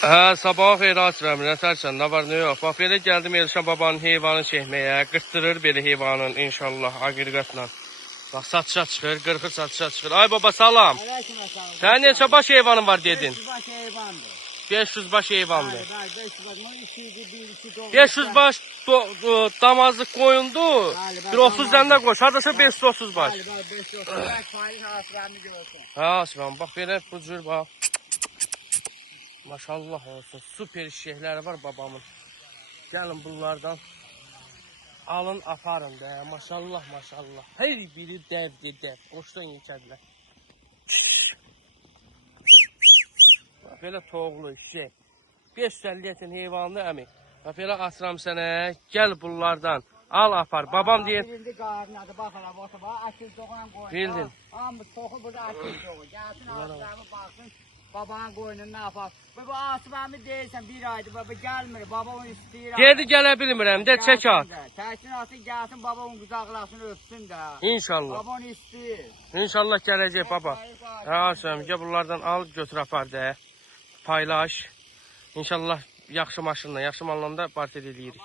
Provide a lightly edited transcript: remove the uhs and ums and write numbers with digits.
Sabah xeyir açıram, nə tərsən, nə var, nə yox. Bax, belə gəldim Elşan babanın heyvanı çəkməyə, qırtdırır belə heyvanın inşallah, agirqatla. Bax, satışa çıxır, qırxır satışa çıxır. Ay baba, salam. Aleyküm salam. Sən neçə baş heyvanın var dedin? 500 baş heyvandır. 500 baş heyvandır. Bəli, 500 baş. 2 doğru. 500 baş damazlıq qoyundu. Bəli, Bir 30 dənə də qoş. Hardasa 530 baş. Bəli, 530. Bak faiz hasılarını görsün. Ha, Aslan, bax belə bu cür bax. Maşallah olsun. Süper şeyləri var babamın. Gəlin bunlardan alın, aparın da. Maşallah, maşallah. Hər biri dəvdir, dəv. Qoşdan yekədilər. Belə toğlu, şey. 550 etin heyvanlı əmi. Belə asıram sənə. Gəl bunlardan. Al, apar. Babam deyir. Birində qarnadı, baxıram, otu bax, akil doğunan qoyun. Bildin. Amma toxu burada akil doğu. Gəlsin asılarımı baxsın, babanın qoyununu nə yapar. Bu asılarımı deyirsən, bir aydır, baba gəlmir, baba onu istəyir. Dedi gələ bilmirəm, də çək at. Çəksin atın, gəlsin, baba onu qucaqlasın, öpsün də. İnşallah. Baba onu istəyir. İnşallah gələcək baba. Hə, Aslan, gəl bunlardan al, götür apar da. Paylaş. İnşallah yaxşı maşınla, yaxşı mallanda partiya eləyirik.